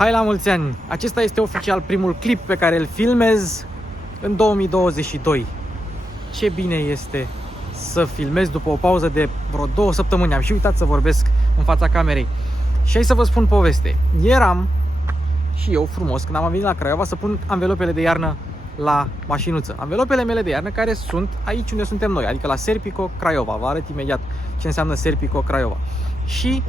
Hai la mulți ani! Acesta este oficial primul clip pe care îl filmez în 2022. Ce bine este să filmez după o pauză de vreo 2 săptămâni. Am și uitat să vorbesc în fața camerei. Și hai să vă spun poveste. Eram și eu frumos când am venit la Craiova să pun anvelopele de iarnă la mașinuță. Anvelopele mele de iarnă care sunt aici unde suntem noi, adică la Serpico Craiova. Vă arăt imediat ce înseamnă Serpico Craiova. Și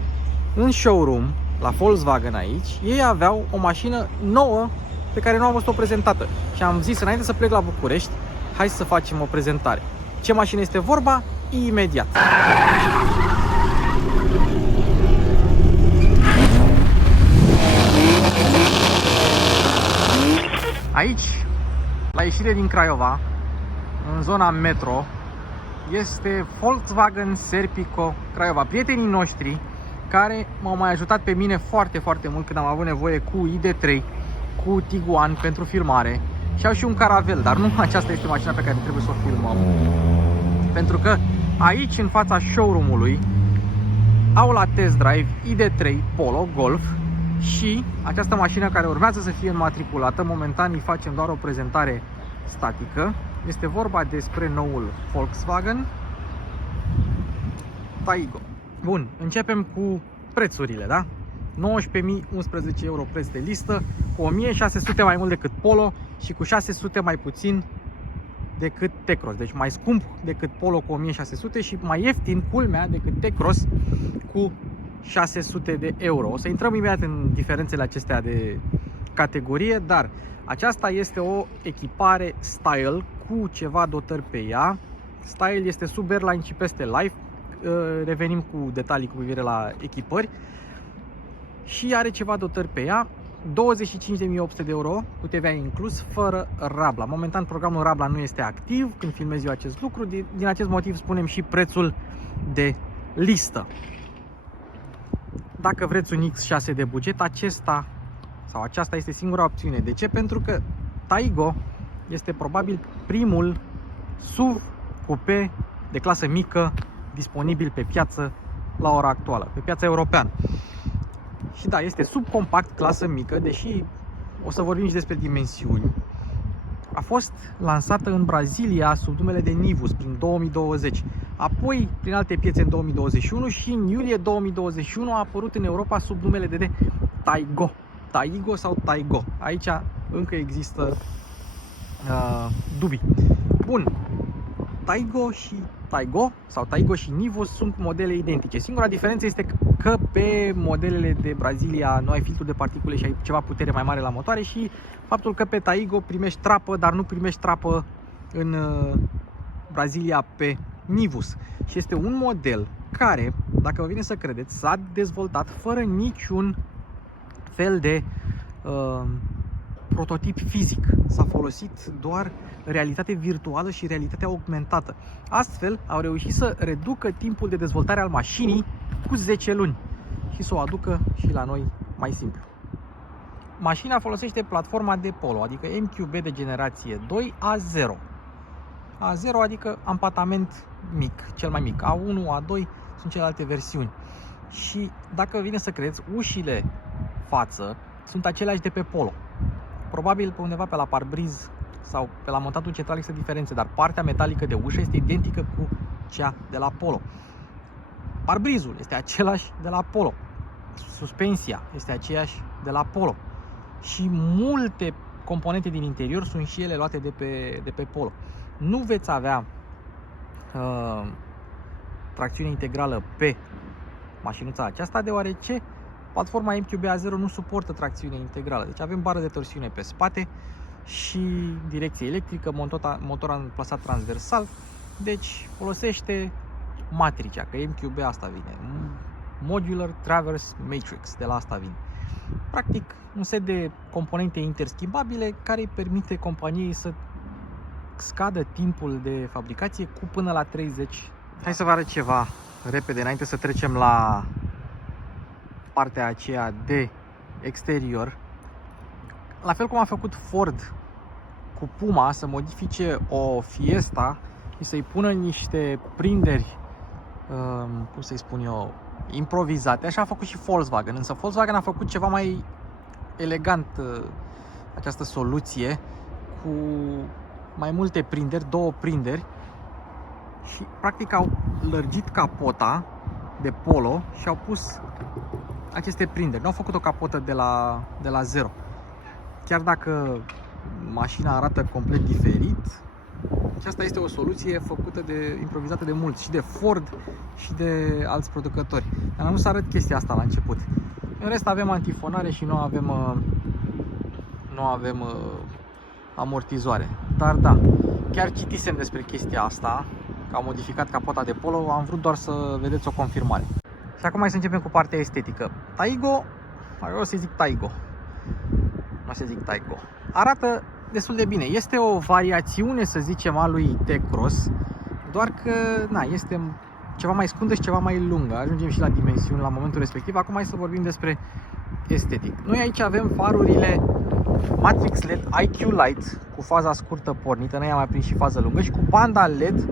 în showroom, la Volkswagen aici, ei aveau o mașină nouă pe care nu am văzut-o prezentată. Și am zis, înainte să plec la București, hai să facem o prezentare. Ce mașină este vorba? Imediat. Aici, la ieșire din Craiova, în zona metro, este Volkswagen Serpico Craiova. Prietenii noștri care m-au mai ajutat pe mine foarte, foarte mult când am avut nevoie cu ID3, cu Tiguan pentru filmare și au și un Caravel, dar nu aceasta este mașina pe care trebuie să o filmăm. Pentru că aici, în fața showroom-ului, au la test drive ID3 Polo Golf și această mașină care urmează să fie înmatriculată. Momentan îi facem doar o prezentare statică. Este vorba despre noul Volkswagen Taigo. Bun, începem cu prețurile, da? 19.000, 11 euro preț de listă, cu 1.600 mai mult decât Polo și cu 600 mai puțin decât T-Cross. Deci mai scump decât Polo cu 1.600 și mai ieftin, culmea, decât T-Cross cu 600 de euro. O să intrăm imediat în diferențele acestea de categorie, dar aceasta este o echipare Style cu ceva dotări pe ea. Style este sub Airline și peste Life. Revenim cu detalii cu privire la echipări. Și are ceva dotări pe ea. 25.800 de euro cu TVA inclus, fără Rabla. Momentan programul Rabla nu este activ când filmez eu acest lucru. Din acest motiv spunem și prețul de listă. Dacă vreți un X6 de buget, acesta sau aceasta este singura opțiune. De ce? Pentru că Taigo este probabil primul SUV coupe de clasă mică disponibil pe piață la ora actuală, pe piața europeană. Și da, este subcompact, clasă mică, deși o să vorbim și despre dimensiuni. A fost lansată în Brazilia sub numele de Nivus prin 2020, apoi prin alte piețe în 2021 și în iulie 2021 a apărut în Europa sub numele de Taigo. Taigo sau Taigo. Aici încă există dubii. Bun, Taigo și Taigo sau Taigo și Nivus sunt modele identice. Singura diferență este că pe modelele de Brazilia nu ai filtru de particule și ai ceva putere mai mare la motoare și faptul că pe Taigo primești trapă, dar nu primești trapă în Brazilia pe Nivus. Și este un model care, dacă vă vine să credeți, s-a dezvoltat fără niciun fel de prototip fizic. S-a folosit doar realitate virtuală și realitatea augmentată. Astfel au reușit să reducă timpul de dezvoltare al mașinii cu 10 luni și să o aducă și la noi mai simplu. Mașina folosește platforma de Polo, adică MQB de generație 2 A0. A0 adică ampatament mic, cel mai mic. A1, A2 sunt celelalte versiuni. Și dacă vine să credeți, ușile față sunt aceleași de pe Polo. Probabil pe undeva pe la parbriz sau pe la montatul central există diferențe, dar partea metalică de ușă este identică cu cea de la Polo. Parbrizul este același de la Polo. Suspensia este aceeași de la Polo. Și multe componente din interior sunt și ele luate de pe Polo. Nu veți avea tracțiune integrală pe mașinuța aceasta, deoarece platforma MQB A0 nu suportă tracțiune integrală. Deci avem bară de torsiune pe spate și direcție electrică, motor amplasat transversal. Deci folosește matricea, că MQB asta vine. Modular Traverse Matrix, de la asta vine. Practic un set de componente interschimbabile care îi permite companiei să scadă timpul de fabricație cu până la 30. Hai să vă arăt ceva repede înainte să trecem la partea aceea de exterior. La fel cum a făcut Ford cu Puma, să modifice o Fiesta și să-i pună niște prinderi, cum să-i spun eu, improvizate. Așa a făcut și Volkswagen, însă Volkswagen a făcut ceva mai elegant această soluție cu mai multe prinderi, două prinderi, și practic au lărgit capota de Polo și au pus aceste prinderi. Nu au făcut o capotă de la zero. Chiar dacă mașina arată complet diferit, aceasta este o soluție făcută improvizată de mulți, și de Ford și de alți producători. Dar nu să arăt chestia asta la început. În rest avem antifonare și nu avem amortizoare. Dar da, chiar citisem despre chestia asta, că au modificat capota de Polo, am vrut doar să vedeți o confirmare. Și acum hai să începem cu partea estetică. Taigo, o să zic Taigo. Nu o să zic Taigo. Arată destul de bine. Este o variațiune, să zicem, a lui T-Cross, doar că este ceva mai scundă și ceva mai lungă. Ajungem și la dimensiuni la momentul respectiv. Acum hai să vorbim despre estetic. Noi aici avem farurile Matrix LED IQ Light cu faza scurtă pornită, noi am mai prins și fază lungă, și cu banda LED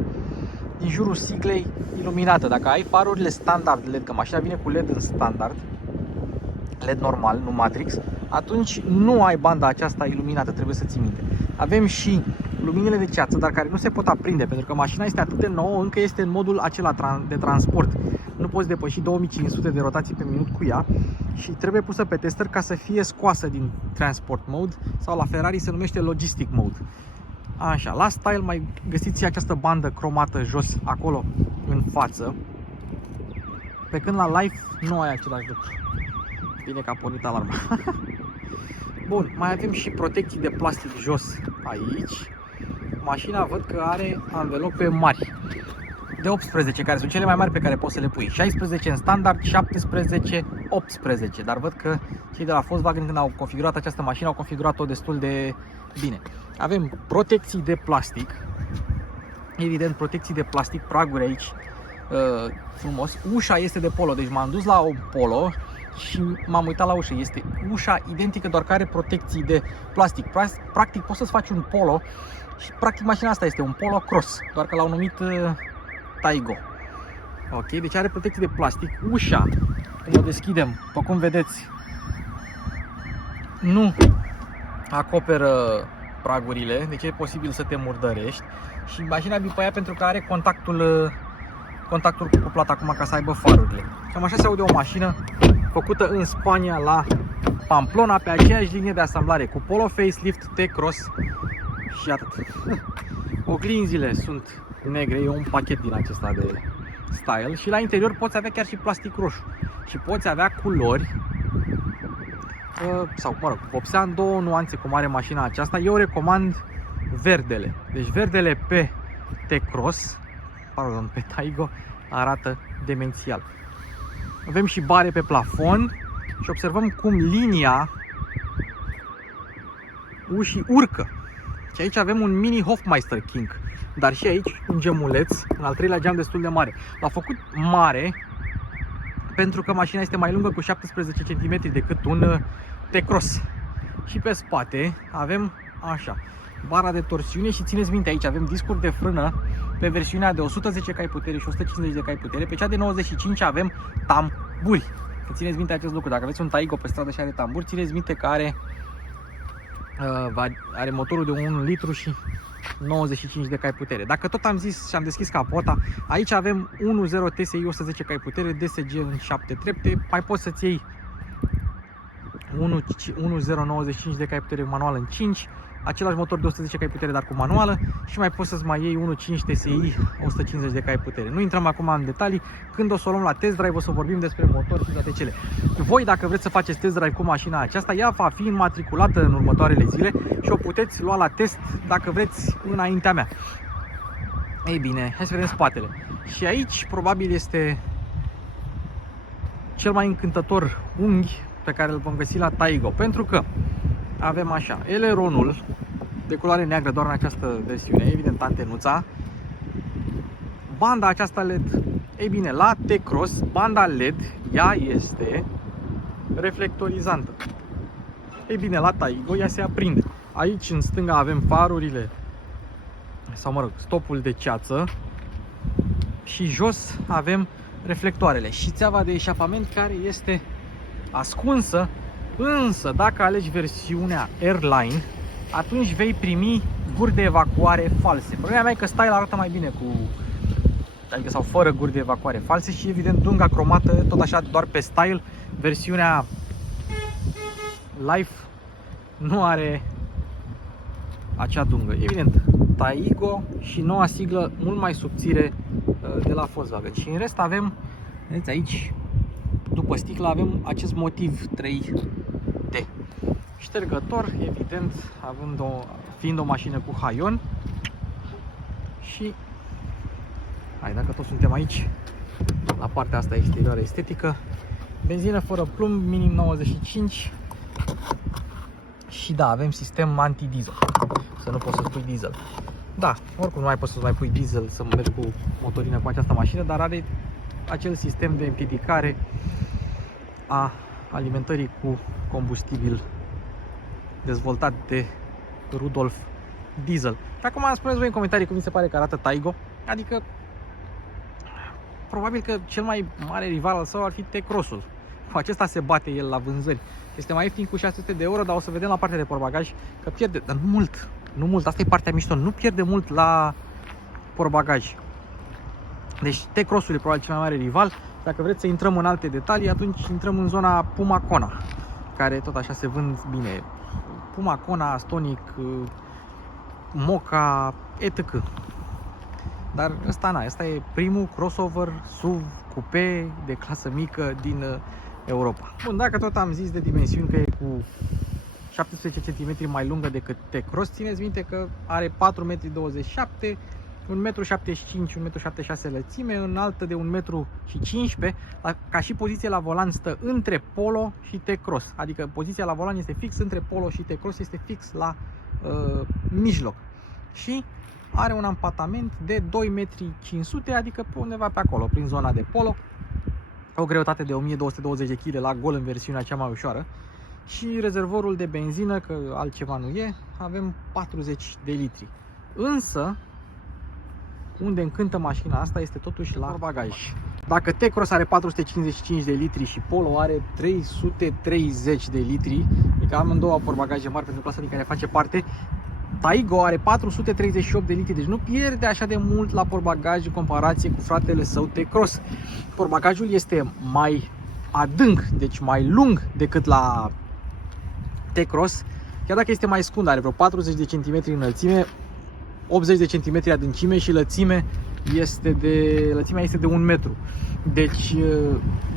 din jurul siglei iluminată. Dacă ai farurile standard LED, că mașina vine cu LED în standard, LED normal, nu Matrix, atunci nu ai banda aceasta iluminată, trebuie să ții minte. Avem și luminile de ceață, dar care nu se pot aprinde, pentru că mașina este atât de nouă, încă este în modul acela de transport. Nu poți depăși 2500 de rotații pe minut cu ea și trebuie pusă pe tester ca să fie scoasă din transport mode, sau la Ferrari se numește logistic mode. Așa, la Style mai găsiți această bandă cromată jos acolo în față, pe când la Life nu ai același lucru. Bine că a pornit alarma. Bun, mai avem și protecții de plastic jos aici. Mașina văd că are anvelope mari, de 18, care sunt cele mai mari pe care poți să le pui. 16 în standard, 17, 18. Dar văd că cei de la Volkswagen, când au configurat această mașină, au configurat-o destul de bine. Avem protecții de plastic. Evident, protecții de plastic, praguri aici frumos. Ușa este de Polo, deci m-am dus la o Polo și m-am uitat la ușă. Este ușa identică, doar că are protecții de plastic. Practic poți să-ți faci un Polo și practic mașina asta este un Polo Cross, doar că l-au numit Taigo. Ok, deci are protecții de plastic. Ușa, când o deschidem, după cum vedeți, nu acoperă pragurile, deci e posibil să te murdărești. Și mașina după aia, pentru că are contactul cu plata acum, ca să aibă farurile. Cam așa se aude o mașină făcută în Spania, la Pamplona, pe aceeași linie de asamblare, cu Polo Facelift, T-Cross și atât. Oglinzile sunt negre, e un pachet din acesta de Style, și la interior poți avea chiar și plastic roșu și poți avea culori sau, mă rog, vopsea în două nuanțe cum are mașina aceasta. Eu recomand verdele. Deci verdele pe T-Cross, pardon, pe Taigo, arată demențial. Avem și bare pe plafon și observăm cum linia ușii urcă. Și aici avem un mini Hofmeister King, dar și aici un gemuleț, un al treilea geam destul de mare. L-a făcut mare pentru că mașina este mai lungă cu 17 cm decât un T-Cross. Și pe spate avem așa, bara de torsiune, și țineți minte, aici avem discuri de frână pe versiunea de 110 cai putere și 150 de cai putere. Pe cea de 95 avem tamburi. Țineți minte acest lucru, dacă aveți un Taigo pe stradă și are tamburi, țineți minte că are motorul de 1 litru și 95 de cai putere. Dacă tot am zis și am deschis capota, aici avem 1.0 TSI 110 cai putere, DSG în 7 trepte, mai poți să-ți iei 1.095 de cai putere manual în 5, același motor de 110 cai putere, dar cu manuală, și mai poți să-ți mai iei 1.5 TSI 150 de cai putere. Nu intrăm acum în detalii, când o să o luăm la test drive o să vorbim despre motor și toate cele. Voi, dacă vreți să faceți test drive cu mașina aceasta, ea va fi înmatriculată în următoarele zile și o puteți lua la test dacă vreți înaintea mea. Ei bine, hai să vedem spatele. Și aici probabil este cel mai încântător unghi pe care îl vom găsi la Taigo, pentru că avem așa, eleronul de culoare neagră doar în această versiune, evident antenuța, banda aceasta LED. Ei bine, la T-Cross, banda LED, ea este reflectorizantă. Ei bine, la Taigo ea se aprinde. Aici în stânga avem farurile, sau mă rog, stopul de ceață, și jos avem reflectoarele și țeava de eșapament, care este ascunsă Însă, dacă alegi versiunea Airline, atunci vei primi guri de evacuare false. Problema mea e că Style arată mai bine adică sau fără guri de evacuare false și evident dunga cromată tot așa doar pe Style. Versiunea Life nu are acea dungă. Evident, Taigo și noua siglă mult mai subțire de la Volkswagen. Și în rest avem, vedeți aici, după sticlă avem acest motiv 3D. Ștergător, evident, fiind o mașină cu haion. Și dacă tot suntem aici, la partea asta exterioară estetică, benzină fără plumb, minim 95. Și da, avem sistem anti-diesel, să nu poți să spui diesel. Da, oricum nu mai poți să mai pui diesel să mergi cu motorină cu această mașină, dar are acel sistem de împiedicare a alimentării cu combustibil dezvoltat de Rudolf Diesel. Și acum spuneți voi în comentarii cum vi se pare că arată Taigo. Adică probabil că cel mai mare rival al său ar fi T-Cross-ul. Cu acesta se bate el la vânzări. Este mai ieftin cu 600 de euro, dar o să vedem la partea de portbagaj că pierde, dar nu mult, asta e partea mișto, nu pierde mult la portbagaj. Deci T-Cross-ul e probabil cel mai mare rival. Dacă vreți să intrăm în alte detalii, atunci intrăm în zona Puma Kona, care tot așa se vând bine. Puma Kona, Stonic, Mocha, etc. Dar ăsta e primul crossover SUV coupe de clasă mică din Europa. Bun, dacă tot am zis de dimensiuni că e cu 17 cm mai lungă decât T-Cross, țineți minte că are 4,27 m, 1,75 m, 1,76 m lățime, înaltă de 1,15 m, ca și poziție la volan stă între Polo și T-Cross, adică poziția la volan este fix între Polo și T-Cross, este fix la mijloc. Și are un ampatament de 2,5 m, adică undeva pe acolo, prin zona de Polo. O greutate de 1220 de kg la gol în versiunea cea mai ușoară. Și rezervorul de benzină, că altceva nu e, avem 40 de litri. Însă, unde încântă mașina asta este totuși la bagaj. Dacă T-Cross are 455 de litri și Polo are 330 de litri, adică amândouă portbagaje mari pentru clasa din care face parte, Taigo are 438 de litri, deci nu pierde așa de mult la portbagaj în comparație cu fratele său T-Cross. Portbagajul este mai adânc, deci mai lung decât la T-Cross, chiar dacă este mai scund, are vreo 40 de cm înălțime, 80 de cm adâncime și lățimea este de 1 metru. Deci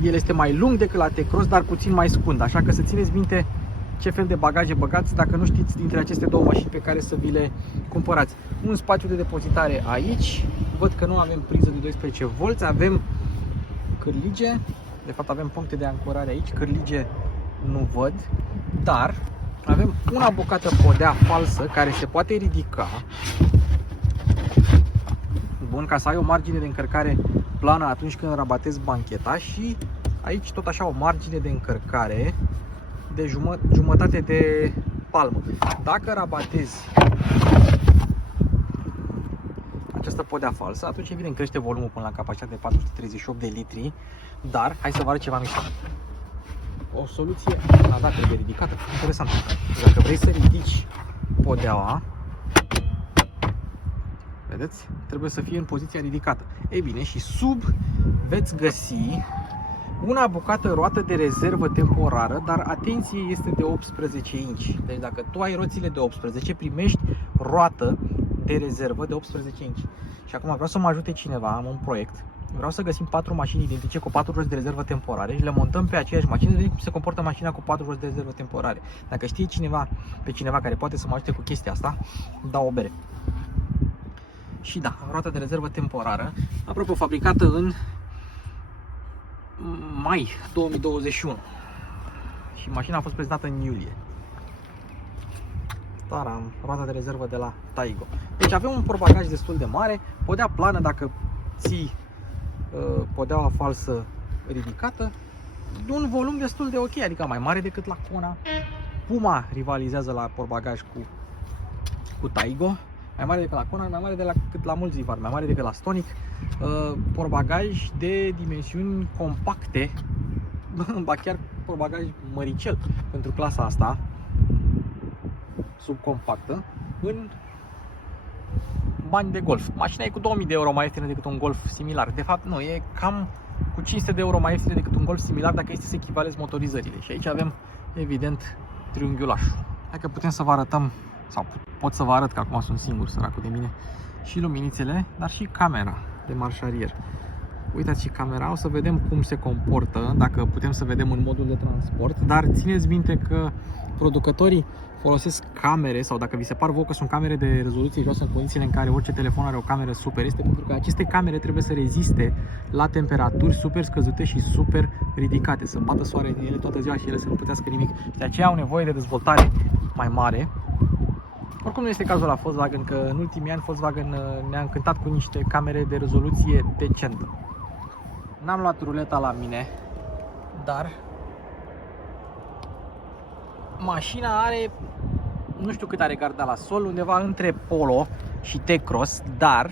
el este mai lung decât la T-Cross, dar puțin mai scund, așa că să țineți minte ce fel de bagaje băgați dacă nu știți dintre aceste două mașini pe care să vi le cumpărați. Un spațiu de depozitare aici, văd că nu avem priză de 12 V, avem cârlige, de fapt avem puncte de ancorare aici, cârlige nu văd, dar avem una bucată podea falsă care se poate ridica, bun, ca să ai o margine de încărcare plană atunci când rabatezi bancheta, și aici tot așa o margine de încărcare de jumătate de palmă. Dacă rabatezi această podea falsă, atunci evident crește volumul până la capacitate de 438 de litri, dar hai să vă arăt ceva mișto. O soluție, da, trebuie ridicată, interesant. Dacă vrei să ridici podeaua, vedeți, trebuie să fie în poziția ridicată. Ei bine, și sub veți găsi una bucată roată de rezervă temporară, dar atenție, este de 18 inch. Deci dacă tu ai roțile de 18, primești roată de rezervă de 18 inch. Și acum vreau să mă ajute cineva, am un proiect. Vreau să găsim 4 mașini identice cu 4 roți de rezervă temporare și le montăm pe aceeași mașină, să vedem cum se comportă mașina cu 4 roți de rezervă temporare. Dacă știe cineva care poate să mă ajute cu chestia asta, dau o bere. Și da, roată de rezervă temporară, apropo, fabricată în mai 2021 și mașina a fost prezentată în iulie. Taram, roata de rezervă de la Taigo. Deci avem un portbagaj destul de mare, podea plană dacă ții podeaua falsă ridicată, un volum destul de ok, adică mai mare decât la Kona. Puma rivalizează la portbagaj cu Taigo, mai mare decât la Kona, mai mare decât la mulți rivali, mai mare decât la Stonic. Portbagaj de dimensiuni compacte ba chiar bagaj măricel pentru clasa asta subcompactă în bani de Golf. Mașina e cu 2000 de euro mai ieftină decât un Golf similar. De fapt nu, e cam cu 500 de euro mai ieftină decât un Golf similar dacă este să echivalezi motorizările. Și aici avem evident triunghiulașul. Hai că putem să vă arătăm, sau pot să vă arăt că acum sunt singur, săracul de mine, și luminițele, dar și camera de marșarier. Uitați și camera, o să vedem cum se comportă, dacă putem să vedem în modul de transport, dar țineți minte că producătorii folosesc camere, sau dacă vi se par vouă că sunt camere de rezoluție joasă în condițiile în care orice telefon are o cameră super, este pentru că aceste camere trebuie să reziste la temperaturi super scăzute și super ridicate, să bată soarele din ele toată ziua și ele să nu putească nimic. Și de aceea au nevoie de dezvoltare mai mare. Oricum nu este cazul la Volkswagen, că în ultimii ani Volkswagen ne-a încântat cu niște camere de rezoluție decentă. N-am luat ruleta la mine, dar mașina are, nu știu cât are garda la sol, undeva între Polo și T-Cross, dar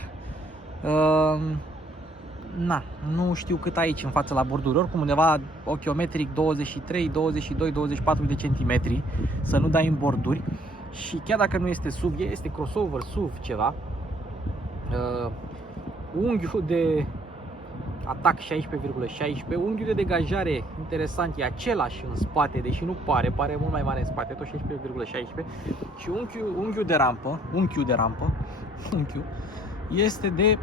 nu știu cât aici în față la borduri, oricum undeva ochiometric 23, 22, 24 de centimetri, să nu dai în borduri. Și chiar dacă nu este SUV, este crossover, SUV ceva, unghiul de atac 16,16, unghiul de degajare interesant e același în spate, deși nu pare mult mai mare în spate, tot 16,16, și unghiul de rampă este de 14,5,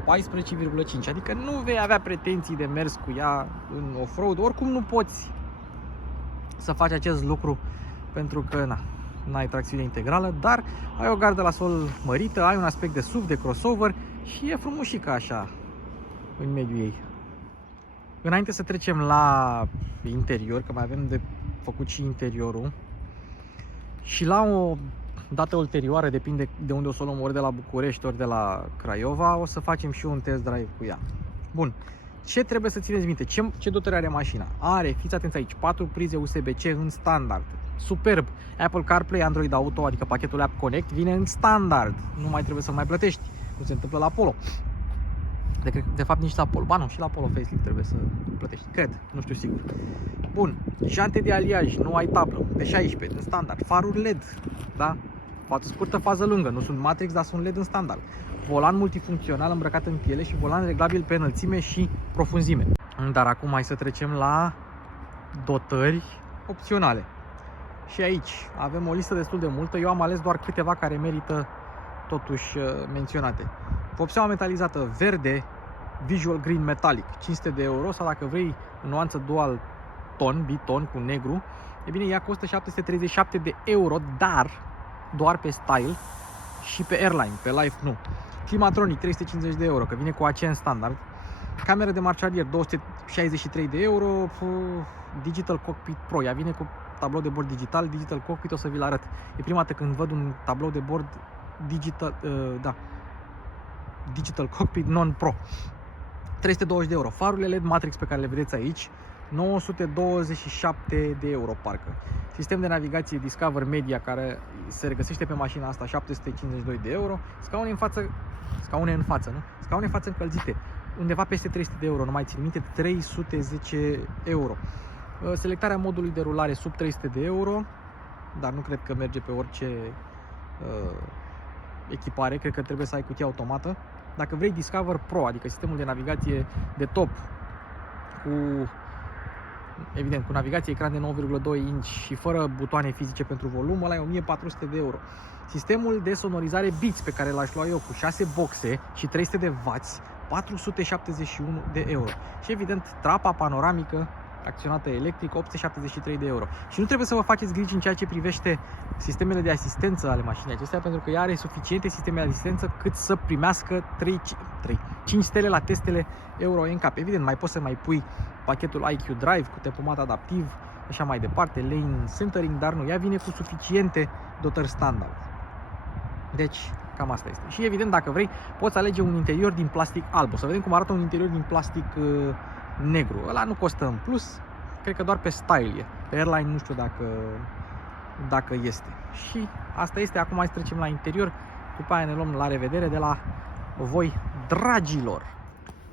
adică nu vei avea pretenții de mers cu ea în off-road. Oricum nu poți să faci acest lucru pentru că n-ai tracțiune integrală, dar ai o gardă la sol mărită, ai un aspect de SUV, de crossover și e frumușică așa în mediul ei. Înainte să trecem la interior, că mai avem de făcut și interiorul, și la o dată ulterioară, depinde de unde o să o luăm, ori de la București, ori de la Craiova, o să facem și un test drive cu ea. Bun, ce trebuie să țineți minte? Ce dotări are mașina? Are, fiți atenți aici, 4 prize USB-C în standard. Superb! Apple CarPlay, Android Auto, adică pachetul App Connect, vine în standard. Nu mai trebuie să mai plătești, cum se întâmplă la Polo. De fapt nici la Polo, ba nu, și la Polo Facelift trebuie să plătești, cred, nu știu sigur. Bun, jante de aliaj, nu ai tablă, pe 16, în standard. Faruri LED, da? Fază scurtă, fază lungă, nu sunt Matrix, dar sunt LED în standard. Volan multifuncțional îmbrăcat în piele și volan reglabil pe înălțime și profunzime. Dar acum hai să trecem la dotări opționale. Și aici avem o listă destul de multă, eu am ales doar câteva care merită totuși menționate. Vopseaua metalizată verde, Visual Green Metallic, 500 de euro, sau dacă vrei în nuanță dual ton, biton cu negru, e bine, ea costă 737 de euro, dar doar pe Style și pe Airline, pe Life nu. Climatronic 350 de euro, că vine cu AC în standard. Camera de marșarier 263 de euro, Digital Cockpit Pro, ea vine cu tablou de bord digital, Digital Cockpit, o să vi-l arăt. E prima dată când văd un tablou de bord digital, Digital Cockpit Non-Pro. 320 de euro. Farurile LED Matrix pe care le vedeți aici, 927 de euro parcă. Sistem de navigație Discover Media care se regăsește pe mașina asta, 752 de euro. Scaune în față încălzite, undeva peste 300 de euro, nu mai țin minte, 310 euro. Selectarea modului de rulare sub 300 de euro, dar nu cred că merge pe orice echipare, cred că trebuie să ai cutie automată. Dacă vrei Discover Pro, adică sistemul de navigație de top cu navigație, ecran de 9,2 inch și fără butoane fizice pentru volum, ăla e 1400 de euro. Sistemul de sonorizare Beats pe care l-aș lua eu cu 6 boxe și 300 de W, 471 de euro. Și evident trapa panoramică acționată electric, 873 de euro. Și nu trebuie să vă faceți griji în ceea ce privește sistemele de asistență ale mașinii acestea, pentru că ea are suficiente sisteme de asistență cât să primească 5 stele la testele Euro NCAP. Evident, mai poți să mai pui pachetul IQ Drive cu tempomat adaptiv, așa mai departe, lane centering, dar nu, ea vine cu suficiente dotări standard. Deci, cam asta este. Și evident, dacă vrei, poți alege un interior din plastic alb. O să vedem cum arată un interior din plastic negru. Ăla nu costă în plus, cred că doar pe Style e. Pe Airline nu știu dacă este. Și asta este, acum hai să trecem la interior, după aia ne luăm la revedere de la voi, dragilor.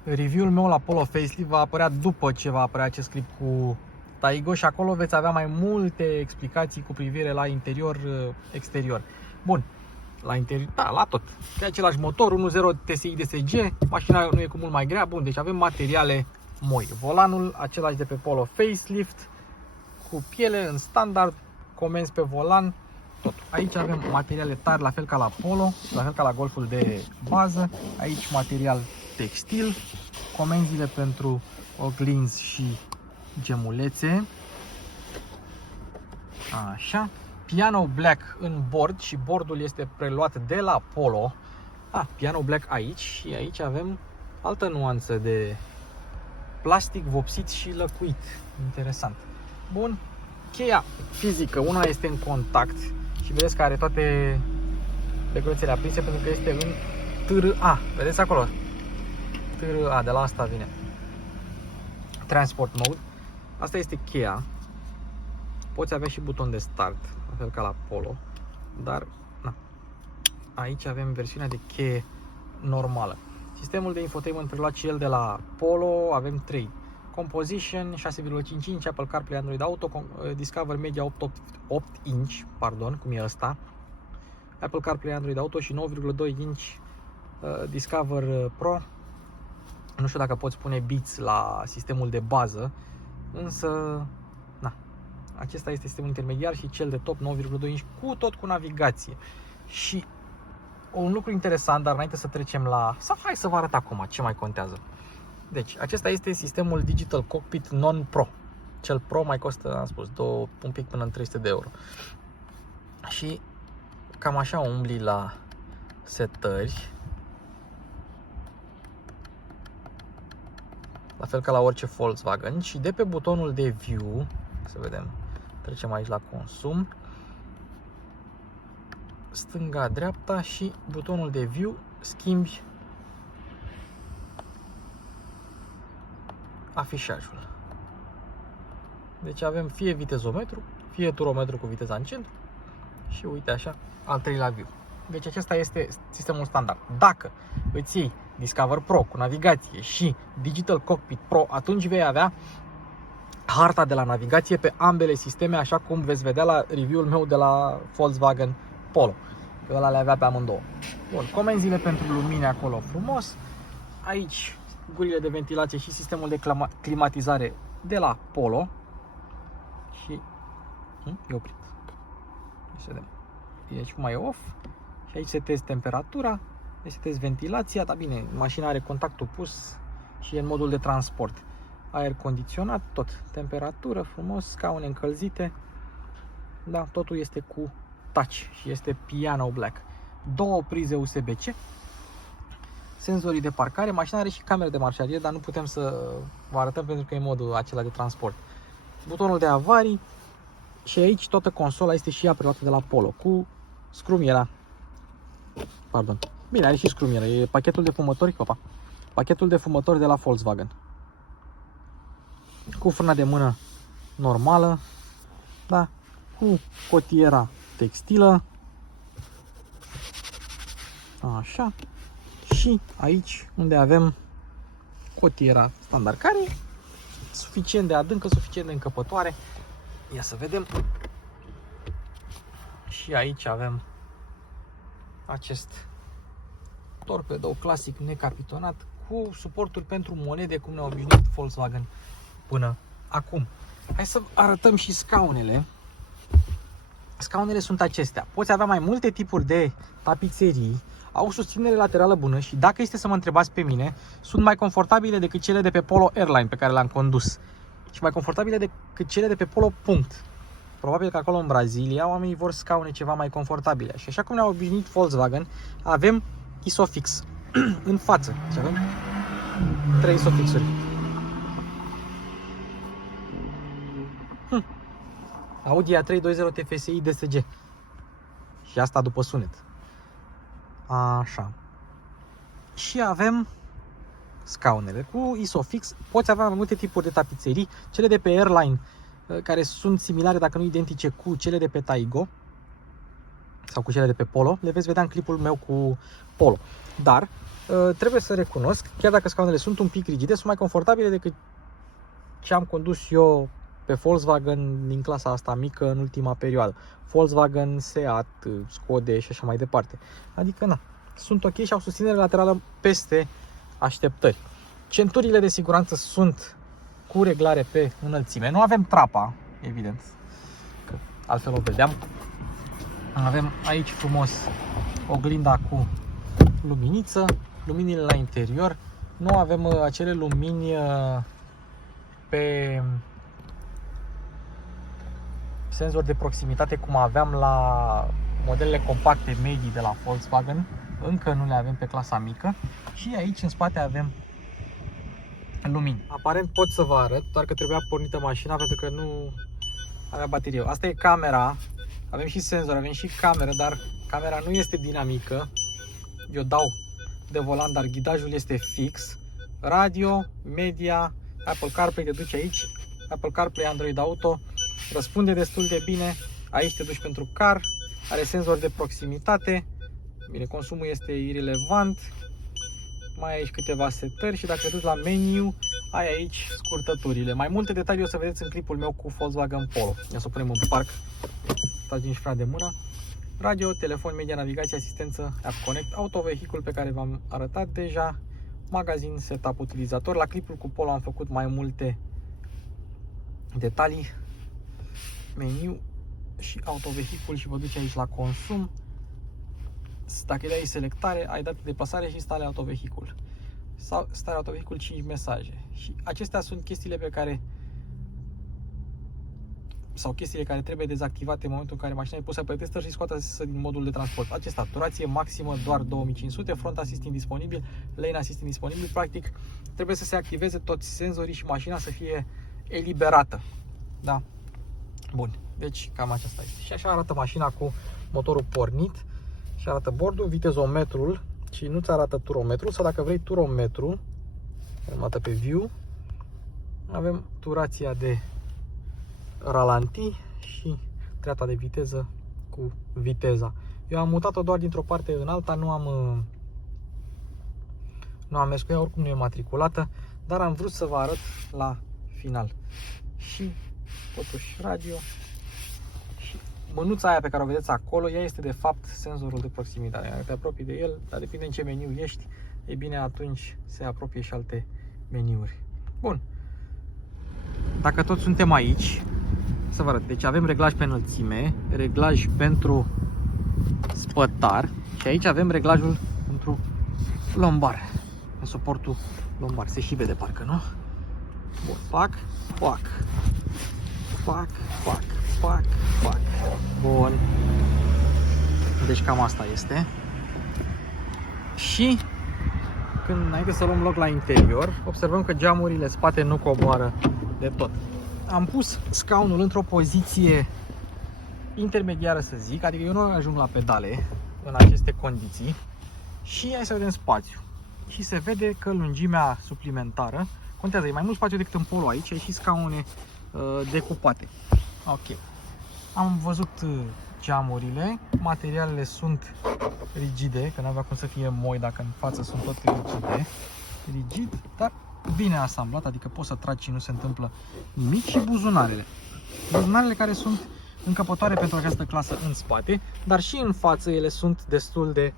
Review-ul meu la Polo Facelift va apărea după ce va apărea acest clip cu Taigo și acolo veți avea mai multe explicații cu privire la interior-exterior. Bun, la interior, da, la tot. E același motor, 1.0 TSI DSG, mașina nu e cu mult mai grea. Bun, deci avem materiale moi. Volanul același de pe Polo facelift, cu piele în standard, comenzi pe volan, tot. Aici avem materiale tari, la fel ca la Polo, la fel ca la Golful de bază. Aici material textil, comenzile pentru oglinzi și gemulețe. Așa. Piano black în bord și bordul este preluat de la Polo. Piano black aici și aici avem altă nuanță de plastic vopsit și lăcuit. Interesant. Bun. Cheia fizică, una este în contact și vedeți că are toate decorațiile aprinse pentru că este în TRA. Vedeți acolo? TRA, de la asta vine. Transport mode. Asta este cheia. Poți avea și buton de start, la fel ca la Polo, dar aici avem versiunea de cheie normală. Sistemul de infotainment preluat și el de la Polo, avem 3. Composition 6,5 inch, Apple CarPlay, Android Auto, Discover Media 8 inch, pardon, cum e ăsta. Apple CarPlay, Android Auto și 9,2 inch Discover Pro. Nu știu dacă poți pune Beats la sistemul de bază, însă acesta este sistemul intermediar și cel de top 9,2 inch cu navigație. Și un lucru interesant, dar înainte să trecem la... hai să vă arăt acum ce mai contează. Deci, acesta este sistemul Digital Cockpit Non-Pro. Cel Pro mai costă, am spus, un pic până în 300 de euro. Și cam așa umbli la setări. La fel ca la orice Volkswagen. Și de pe butonul de View, să vedem, trecem aici la consum, stânga, dreapta și butonul de View, schimbi afișajul. Deci avem fie vitezometru, fie turometru cu viteza în centru și uite așa, al treilea View. Deci acesta este sistemul standard. Dacă îți iei Discover Pro cu navigație și Digital Cockpit Pro, atunci vei avea harta de la navigație pe ambele sisteme, așa cum veți vedea la review-ul meu de la Volkswagen Polo. Că ăla le avea pe amândouă. Bun, comenzile pentru lumini acolo frumos. Aici gurile de ventilație și sistemul de climatizare de la Polo. Și e oprit. Să vedem. Aici cum e off. Și aici setezi temperatura, aici setezi ventilația, dar bine, mașina are contactul pus și e în modul de transport. Aer condiționat, tot, temperatură, frumos, scaune încălzite. Da, totul este cu touch și este piano black. 2 prize USB-C, senzorii de parcare, mașina are și camere de marșarie, dar nu putem să vă arătăm pentru că e modul acela de transport. Butonul de avarii și aici toată consola este și ea preluată de la Polo cu scrumiera. Pardon. Bine, are și scrumiera, e pachetul de fumători, pachetul de fumători de la Volkswagen. Cu frâna de mână normală, da, cu cotiera textilă, așa, și aici unde avem cotiera standard, care e suficient de adâncă, suficient de încăpătoare. Ia să vedem. Și aici avem acest torpedou clasic necapitonat cu suporturi pentru monede, cum ne-a obișnuit Volkswagen până acum. Hai să arătăm și scaunele. Scaunele sunt acestea. Poți avea mai multe tipuri de tapiserii, au susținere laterală bună și dacă este să mă întrebați pe mine, sunt mai confortabile decât cele de pe Polo Airline pe care le-am condus și mai confortabile decât cele de pe Polo Punct. Probabil că acolo în Brazilia oamenii vor scaune ceva mai confortabile. Și așa cum ne-au obișnuit Volkswagen, avem Isofix în față. Și avem 3 Isofixuri. Audi A320 TFSI DSG. Și asta după sunet. Așa. Și avem scaunele cu Isofix. Poți avea mai multe tipuri de tapiserii. Cele de pe Airline, care sunt similare, dacă nu identice, cu cele de pe Taigo sau cu cele de pe Polo, le veți vedea în clipul meu cu Polo. Dar trebuie să recunosc, chiar dacă scaunele sunt un pic rigide, sunt mai confortabile decât ce am condus eu pe Volkswagen din clasa asta mică în ultima perioadă. Volkswagen, Seat, Skoda și așa mai departe. Adică, na, sunt ok și au susținere laterală peste așteptări. Centurile de siguranță sunt cu reglare pe înălțime. Nu avem trapa, evident, că altfel o vedeam. Avem aici frumos oglinda cu luminiță, luminile la interior. Nu avem acele lumini pe senzor de proximitate cum aveam la modelele compacte medii de la Volkswagen. Încă nu le avem pe clasa mică. Și aici în spate avem lumini. Aparent pot să vă arăt, doar că trebuia pornită mașina pentru că nu avea baterie. Asta e camera. Avem și senzor, avem și cameră, dar camera nu este dinamică. Eu dau de volan, dar ghidajul este fix. Radio, media, Apple CarPlay te duce aici, Apple CarPlay, Android Auto, răspunde destul de bine. Aici te duci pentru car, are senzor de proximitate. Bine, consumul este irelevant. Mai ai aici câteva setări și dacă te duci la meniu, ai aici scurtăturile. Mai multe detalii o să vedeți în clipul meu cu Volkswagen Polo. Ia să o punem în parc. Tragem și frate de mână. Radio, telefon, media, navigație, asistență, App Connect, autovehicul pe care v-am arătat deja, magazin, setup, utilizator. La clipul cu Polo am făcut mai multe detalii. Meniu și autovehicul și vă duce aici la consum. Dacă dai selectare, ai date de deplasare și stare autovehicul. Sau stare autovehicul 5 mesaje. Și acestea sunt chestiile pe care trebuie dezactivate în momentul în care mașina e pusă pe testă și scoasă din modul de transport. Acesta, durație maximă doar 2500, front assistant disponibil, lane assistant disponibil. Practic, trebuie să se activeze toți senzorii și mașina să fie eliberată. Da? Bun. Deci, cam aceasta este. Și așa arată mașina cu motorul pornit. Și arată bordul, vitezometrul și nu-ți arată turometrul. Sau dacă vrei turometru, arată pe view, avem durația de ralanti și treata de viteză cu viteza. Eu am mutat-o doar dintr-o parte în alta, nu am mers cu ea, oricum nu e matriculată, dar am vrut să vă arăt la final. Și totuși radio și mânuța aia pe care o vedeți acolo, ea este de fapt senzorul de proximitate. Dacă te apropii de el, dar depinde în ce meniu ești, e bine atunci se apropie și alte meniuri. Bun. Dacă tot suntem aici, să vă arăt. Deci avem reglaj pe înălțime, reglaj pentru spătar și aici avem reglajul pentru lombar, în suportul lombar. Se și vede parcă, nu? Bun, pac, pac, pac, pac, pac, pac. Bun. Deci cam asta este. Și înainte să luăm loc la interior, observăm că geamurile spate nu coboară de tot. Am pus scaunul într-o poziție intermediară, să zic, adică eu nu ajung la pedale în aceste condiții. Și hai să vedem spațiu. Și se vede că lungimea suplimentară contează, e mai mult spațiu decât în Polo aici, ai și scaune decupate. Ok. Am văzut geamurile, materialele sunt rigide, că n-avea cum să fie moi dacă în față sunt tot rigide. Rigid, dar bine asamblat, adică poți să tragi și nu se întâmplă nimic. Și buzunarele. Buzunarele care sunt încăpătoare pentru această clasă în spate, dar și în față ele sunt destul de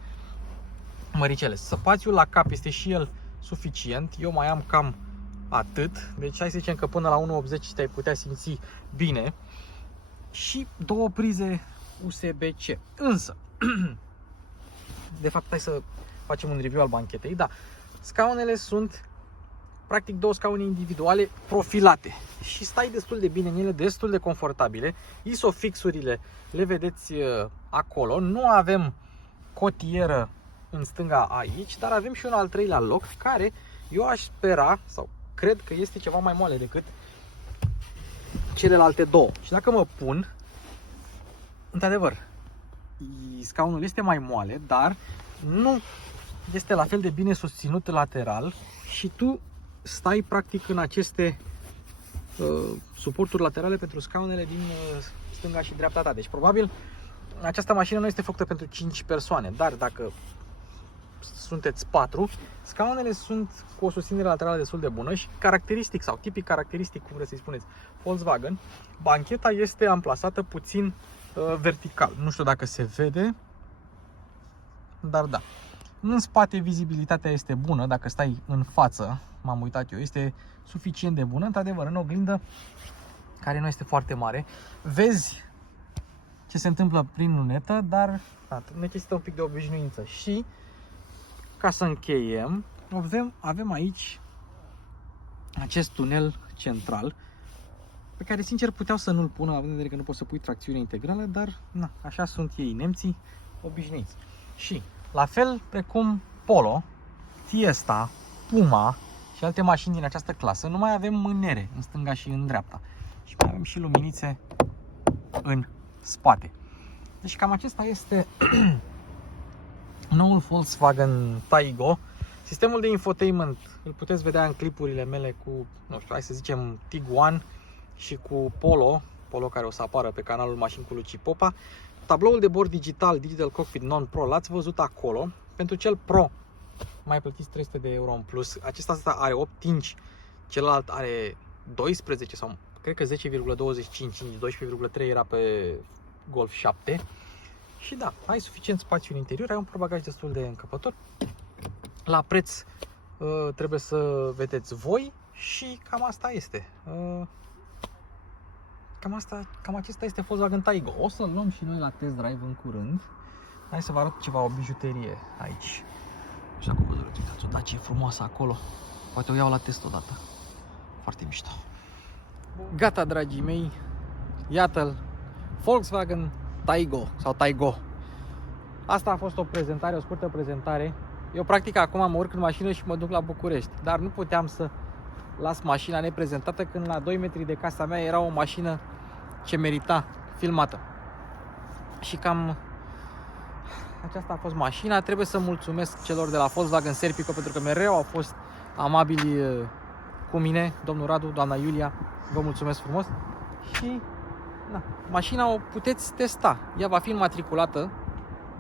măricele. Spațiul la cap este și el suficient, eu mai am cam atât, deci hai să zicem că până la 1.80 te-ai putea simți bine. Și două prize USB-C. Însă, de fapt, hai să facem un review al banchetei. Da, scaunele sunt practic două scaune individuale profilate și stai destul de bine în ele, destul de confortabile. Isofixurile le vedeți acolo. Nu avem cotieră în stânga aici, dar avem și un al treilea loc care eu aș spera sau cred că este ceva mai moale decât celelalte două. Și dacă mă pun, într-adevăr, scaunul este mai moale, dar nu este la fel de bine susținut lateral și tu stai practic în aceste suporturi laterale pentru scaunele din stânga și dreapta ta. Deci probabil această mașină nu este făcută pentru 5 persoane, dar dacă sunteți 4. Scaunele sunt cu o susținere laterală destul de bună și caracteristic sau tipic caracteristic, cum vreți să-i spuneți, Volkswagen, bancheta este amplasată puțin vertical. Nu știu dacă se vede, dar da. În spate vizibilitatea este bună, dacă stai în față, m-am uitat eu, este suficient de bună. Într-adevăr, în oglindă, care nu este foarte mare, vezi ce se întâmplă prin lunetă, dar necesită un pic de obișnuință. Și, ca să încheiem, avem aici acest tunel central, pe care, sincer, puteau să nu-l pună, având în vedere că nu poți să pui tracțiune integrală, dar na, așa sunt ei, nemții obișnuiți. Și, la fel precum Polo, Fiesta, Puma și alte mașini din această clasă, nu mai avem mânere în stânga și în dreapta. Și mai avem și luminițe în spate. Deci cam acesta este noul Volkswagen Taigo. Sistemul de infotainment îl puteți vedea în clipurile mele cu, nu știu, hai să zicem Tiguan și cu Polo care o să apară pe canalul Mașini cu Luci Popa. Tabloul de bord digital, Digital Cockpit Non-Pro, l-ați văzut acolo. Pentru cel Pro mai plătiți 300 de euro în plus. Acesta are 8 inch, celălalt are 12 sau cred că 10,25, 12,3 era pe Golf 7. Și da, ai suficient spațiu în interior, ai un portbagaj destul de încăpător. La preț trebuie să vedeți voi și cam asta este. Cam acesta este Volkswagen Taigo. O să-l luăm și noi la test drive în curând. Hai să vă arăt ceva, o bijuterie aici. Nu știu dacă vă văzut, uitați o Dacia frumoasă acolo. Poate o iau la test odată. Foarte mișto. Gata, dragii mei. Iată-l, Volkswagen Taigo sau Taigo. Asta a fost o prezentare, o scurtă prezentare. Eu practic acum mă urc în mașină și mă duc la București. Dar nu puteam să las mașina neprezentată când la 2 metri de casa mea era o mașină ce merita filmată. Și cam aceasta a fost mașina. Trebuie să mulțumesc celor de la Volkswagen Serpico pentru că mereu au fost amabili cu mine, domnul Radu, doamna Iulia. Vă mulțumesc frumos. Și na, mașina o puteți testa. Ea va fi înmatriculată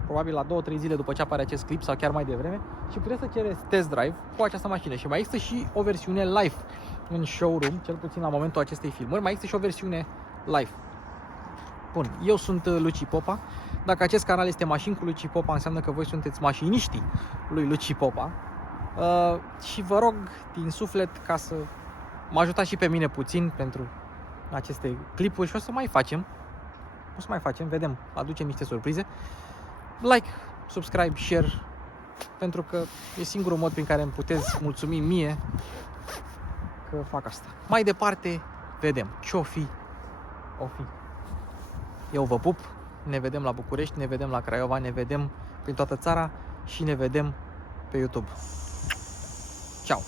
probabil la 2-3 zile după ce apare acest clip sau chiar mai devreme și puteți să cereți test drive cu această mașină. Și mai există și o versiune live în showroom, cel puțin la momentul acestei filmări, mai există și o versiune live. Bun, eu sunt Luci Popa. Dacă acest canal este Mașini cu Luci Popa, înseamnă că voi sunteți mașiniștii lui Luci Popa. Și vă rog din suflet ca să mă ajutați și pe mine puțin pentru aceste clipuri și o să mai facem, vedem, aducem niște surprize. Like, subscribe, share, pentru că e singurul mod prin care îmi puteți mulțumi mie că fac asta. Mai departe, vedem ce-o fi. Eu vă pup, ne vedem la București, ne vedem la Craiova, ne vedem prin toată țara și ne vedem pe YouTube. Ciao!